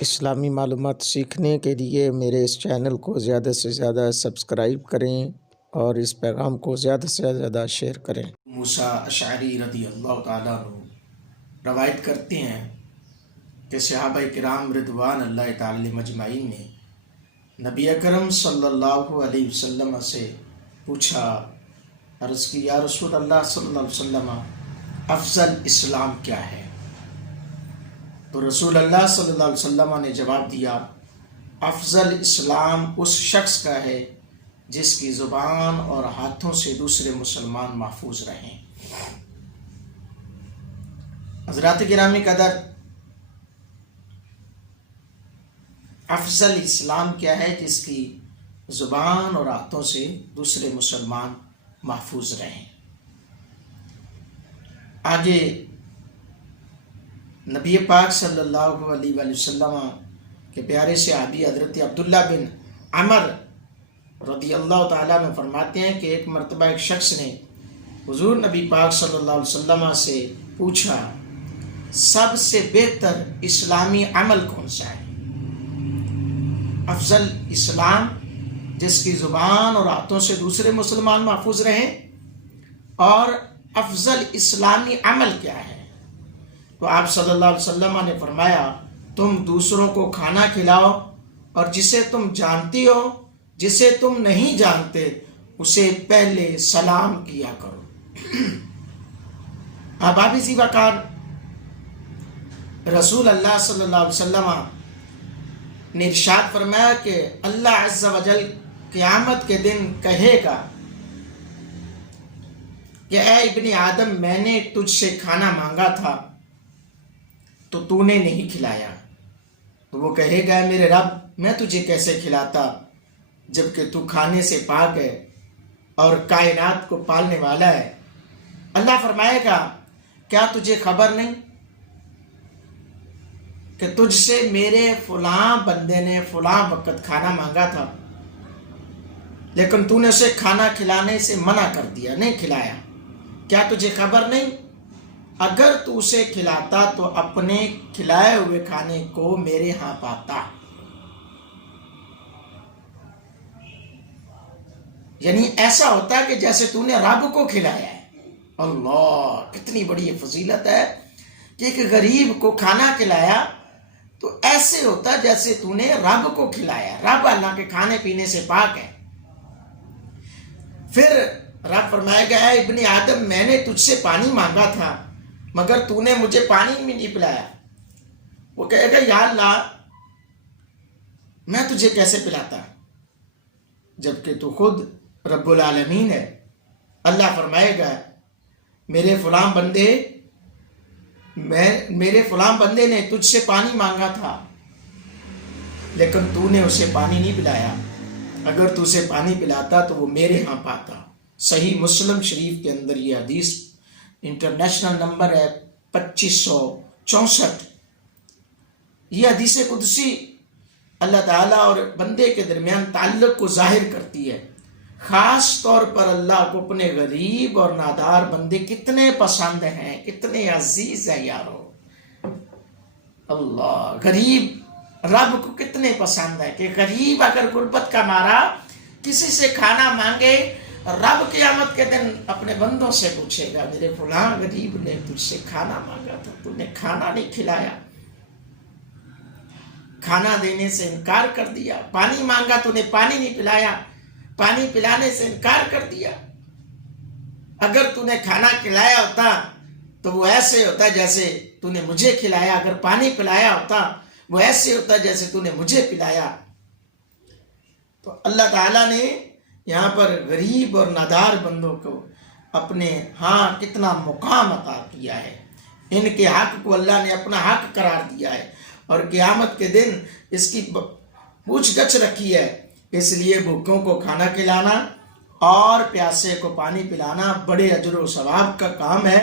اسلامی معلومات سیکھنے کے لیے میرے اس چینل کو زیادہ سے زیادہ سبسکرائب کریں اور اس پیغام کو زیادہ سے زیادہ شیئر کریں۔ موسیٰ اشعری رضی اللہ تعالیٰ عنہ روایت کرتے ہیں کہ صحابہ کرام رضوان اللہ تعالی مجمعین نے نبی اکرم صلی اللہ علیہ وسلم سے پوچھا، عرض کی یا رسول اللہ صلی اللہ علیہ وسلم افضل اسلام کیا ہے؟ تو رسول اللہ صلی اللہ علیہ وسلم نے جواب دیا، افضل اسلام اس شخص کا ہے جس کی زبان اور ہاتھوں سے دوسرے مسلمان محفوظ رہیں۔ حضرات گرامی قدر، افضل اسلام کیا ہے؟ جس کی زبان اور ہاتھوں سے دوسرے مسلمان محفوظ رہیں۔ آگے نبی پاک صلی اللہ علیہ وآلہ وسلم کے پیارے صحابی حضرت عبداللہ بن عمر رضی اللہ تعالیٰ عنہ فرماتے ہیں کہ ایک مرتبہ ایک شخص نے حضور نبی پاک صلی اللہ علیہ وسلم سے پوچھا، سب سے بہتر اسلامی عمل کون سا ہے؟ افضل اسلام جس کی زبان اور ہاتھوں سے دوسرے مسلمان محفوظ رہیں، اور افضل اسلامی عمل کیا ہے؟ تو آپ صلی اللہ علیہ وسلم نے فرمایا، تم دوسروں کو کھانا کھلاؤ اور جسے تم جانتی ہو، جسے تم نہیں جانتے اسے پہلے سلام کیا کرو۔ احباب ذی وقار، رسول اللہ صلی اللہ علیہ وسلم نے ارشاد فرمایا کہ اللہ عز و جل قیامت کے دن کہے گا کہ اے ابن آدم، میں نے تجھ سے کھانا مانگا تھا تو تو نے نہیں کھلایا۔ تو وہ کہے گا، میرے رب، میں تجھے کیسے کھلاتا جبکہ تو کھانے سے پاک ہے اور کائنات کو پالنے والا ہے۔ اللہ فرمائے گا، کیا تجھے خبر نہیں کہ تجھ سے میرے فلاں بندے نے فلاں وقت کھانا مانگا تھا لیکن تو نے اسے کھانا کھلانے سے منع کر دیا، نہیں کھلایا؟ کیا تجھے خبر نہیں؟ اگر تو اسے کھلاتا تو اپنے کھلائے ہوئے کھانے کو میرے ہاں پاتا۔ یعنی ایسا ہوتا ہے کہ جیسے تو نے رب کو کھلایا ہے۔ اللہ، کتنی بڑی یہ فضیلت ہے کہ ایک غریب کو کھانا کھلایا تو ایسے ہوتا ہے جیسے تو نے رب کو کھلایا۔ رب اللہ کے کھانے پینے سے پاک ہے۔ پھر رب فرمائے گا، اے ابن آدم، میں نے تجھ سے پانی مانگا تھا مگر تو نے مجھے پانی بھی نہیں پلایا۔ وہ کہے گا، یا اللہ، میں تجھے کیسے پلاتا جبکہ تو خود رب العالمین ہے۔ اللہ فرمائے گا، میرے فلاں بندے نے تجھ سے پانی مانگا تھا لیکن تو نے اسے پانی نہیں پلایا، اگر تو اسے پانی پلاتا تو وہ میرے ہاں پاتا۔ صحیح مسلم شریف کے اندر یہ حدیث انٹرنیشنل نمبر ہے 2564۔ یہ حدیث قدسی اللہ تعالیٰ اور بندے کے درمیان تعلق کو ظاہر کرتی ہے۔ خاص طور پر اللہ کو اپنے غریب اور نادار بندے کتنے پسند ہیں، کتنے عزیز ہیں یارو۔ اللہ، غریب رب کو کتنے پسند ہے کہ غریب اگر غربت کا مارا کسی سے کھانا مانگے، رب قیامت کے دن اپنے بندوں سے پوچھے گا، میرے فلاں غریب نے تجھ سے کھانا مانگا تھا، تو نے کھانا نہیں کھلایا، کھانا دینے سے انکار کر دیا۔ پانی مانگا تو نے پانی نہیں پلایا، پانی پلانے سے انکار کر دیا۔ اگر تو نے کھانا کھلایا ہوتا تو وہ ایسے ہوتا جیسے تو نے مجھے کھلایا، اگر پانی پلایا ہوتا وہ ایسے ہوتا جیسے تو نے مجھے پلایا۔ تو اللہ تعالیٰ نے یہاں پر غریب اور نادار بندوں کو اپنے ہاں کتنا مقام عطا کیا ہے۔ ان کے حق کو اللہ نے اپنا حق قرار دیا ہے اور قیامت کے دن اس کی پوچھ گچھ رکھی ہے۔ اس لیے بھوکوں کو کھانا کھلانا اور پیاسے کو پانی پلانا بڑے اجر و ثواب کا کام ہے۔